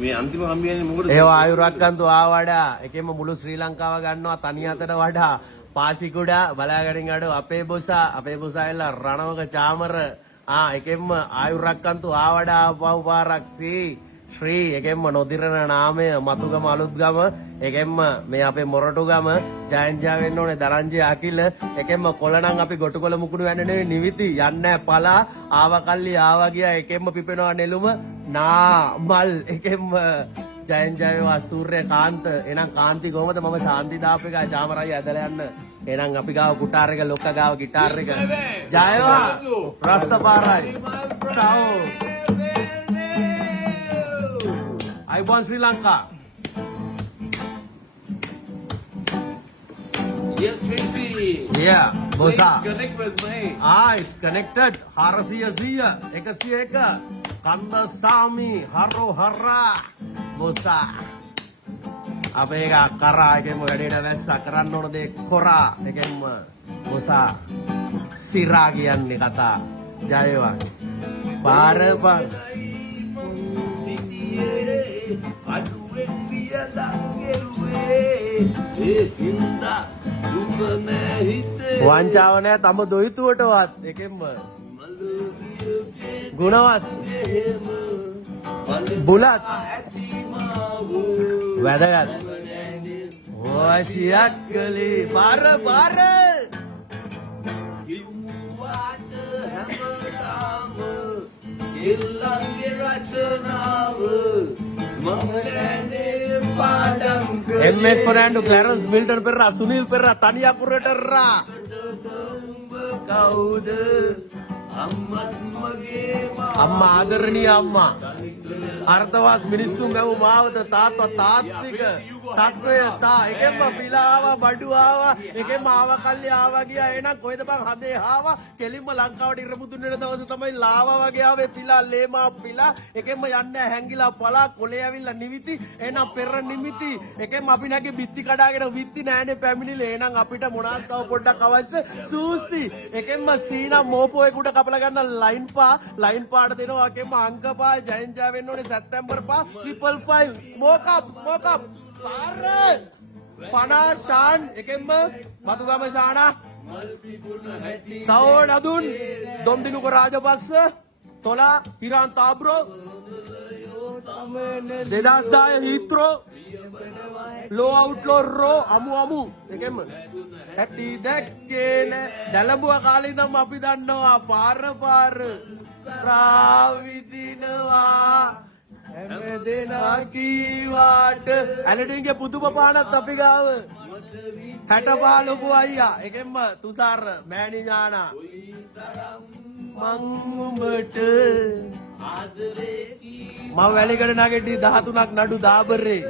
මේ අන්තිම හම්බියන්නේ මොකටද? ඒ ආයුරක්කන්තු ආවඩා එකෙම මුළු ශ්‍රී ලංකාව ගන්නවා තනි අතට වඩා පාසිකුඩා බලාගරින් අඩ අපේ බොසා එල්ලා රණවක චාමර එකෙම ආයුරක්කන්තු ආවඩා පව්පාරක්සී ශ්‍රී එකෙම නොදිරණ නාමය මතුගම අලුත්ගම එකෙම මේ අපේ මොරටුගම ජයන්ජා වෙන්න ඕනේ දරංජය අකිල එකෙම කොළනම් අපි ගොටුකොළ මුකුණු වෙන්නේ නෙවෙයි නිවිති යන්නේ පලා ආවකල්ලි ආවා ගියා එකෙම පිපෙනවා නෙළුම නා මල් එකෙම ජයන්ජා සූර්යකාන්ත එහෙනම් කාන්ති කොහමද මම ශාන්ති දාපේක ජාමරයි ඇදලා යන්න එහෙනම් අපි ගාව කුටාර එක ලොක්ක ගාව ගිටාර එක ජයවා රස්තපාරයි සාවෝ I want Sri Lanka. Yes, Sri. Yeah, bosa. Please connect with me. It's connected. Harasiya, Ekasieka, Kandasami, Haro Hara, bosa. Apega kara ekema වැඩේට වැස්සා කරන්න ඕන දේ කොරා එකෙම bosa. සිරා කියන්නේ කතා. ජයවා. පාර අඩුවෙන් වියදම් ගෙරුවේ ඒ හින්දා දුක නැ හිතේ වංචාව නැහැ තම දොයිතුවටවත් එකෙම ගුණවත් බුලත් වැදගත් වාසියක් කලේ පාර කිව්වාට හැමදාම කෙල්ලන්ගේ රචනාව MS Fernando, Clarence Milton Perra, Sunil Perra, Tania Puraterra. Amma ආදරණීය අම්මා අර්ථවාස් මිනිස්සුන් ගව මාවත තාත්තා තාත්වික තත්වය තා එකෙන්ම පිලාව බඩු ආවා එකෙන්ම ආවා කල්ලි ආවා ගියා එහෙනම් කොහෙද බං හදේ ආවා කෙලින්ම ලංකාවට ඉරමුදුන් වෙන දවස් තමයි ලාවා වගේ ආවේ පිලා ලේමා පිලා එකෙන්ම යන්නේ හැංගිලා පලා කොලේ ඇවිල්ලා නිවිති එහෙනම් පෙර නිමිති එකෙන්ම අපි නැගේ බිත්ති කඩාගෙන විත්ති නෑනේ පැමිණිලේ එහෙනම් අපිට මොනවාද තව පොඩ්ඩක් අවශ්‍ය සූසි එකෙන්ම සීනා මෝපෝේකට කපලා ගන්න ලයින් පාට දෙනවා එකෙන්ම අංක පා ජයන්ජා වෙන්න ඕනේ සැප්තැම්බර් 555 ස්මෝක් අප් පාර පනා ෂාන් එකෙන්ම මතුගම ෂානා සවෝ නදුන් දොම්දිනුක රාජපක්ෂ තොලා හිරාන් තාබ්‍රෝ 2010 හීත්‍රෝ ලෝ අවුට්ලෝ රෝ අමු එකෙන්ම හැටි දැක්කේ නෑ දැලඹුව කාලේ ඉඳන් අපි දන්නවා පාර රාවිදිනවා හැම දෙනා කීවාට ඇලඩින්ගේ පුදුම පානත් අපි ගාව 65 ලොකු අයියා එකෙන්ම තුසාර මෑණි ඥානා මං උඹට ආදරේ මම වැලිකඩ නගෙටි 13ක් නඩු දාබරේ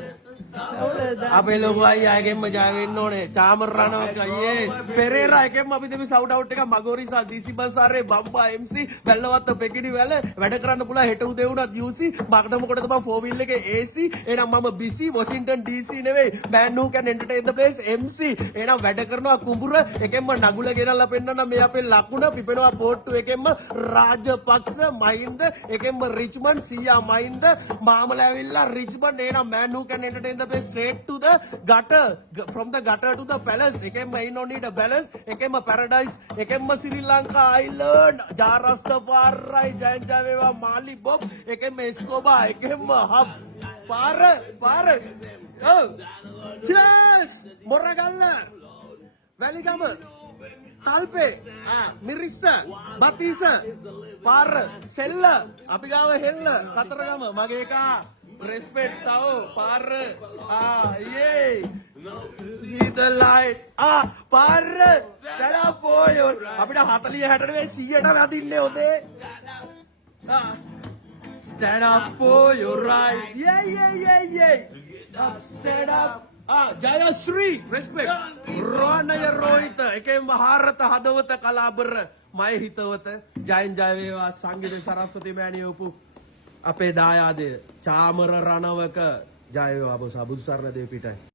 අපේ ලොකු අයියා එකෙන්ම ජය වෙන්න ඕනේ චාමර රණවක අයියේ පෙරේරා එකෙන්ම අපි දෙමි සවුට් අවුට් එක මගෝරිසා DC බන්සාරේ බම්බා MC වැල්ලවත්ත පෙකිනි වැල වැඩ කරන්න පුළුවන් හෙට උදේ උනත් UC මකට මොකටද බං 4 wheel එකේ AC එහෙනම් මම BC වොෂින්ටන් DC නෙවෙයි බෑන් who can entertain the place MC එහෙනම් වැඩ කරනවා කුඹුර එකෙන්ම නගුල ගෙනල්ලා පෙන්නන්න මේ අපේ ලකුණ පිපෙනවා පෝට්ටු එකෙන්ම රාජපක්ෂ මහින්ද එකෙන්ම රිච්මන්ඩ් සීයා මහින්ද මාමල ඇවිල්ලා රිච්මන්ඩ් එහෙනම් man who can entertain the place straight to the gutter from the gutter to the palace ekemma no need a balance ekemma paradise ekemma Sri Lanka island jarasthaparai jayanja wewa mali bob ekemma escoba ekemma hub para oh cheers moragalla waligama talpe mirissa batisa par sella අපි ගාව හෙල්ල කතරගම මගේ එකා respect sao par yeah see the light par stand up for your අපිට 40 60 නෙවෙයි 100ට රදින්නේ ඔතේ stand up for your right yeah stand up Jayashree respect Ronaya Rohita එකෙන් මහරත හදවත කලාබර මය හිතවත ජයන් ජය වේවා සංගීත සරස්වති මෑණිය උපු අපේ දායාදය චාමර රණවක ජය වේවා බොස බුදුසරණ දේව පිටයි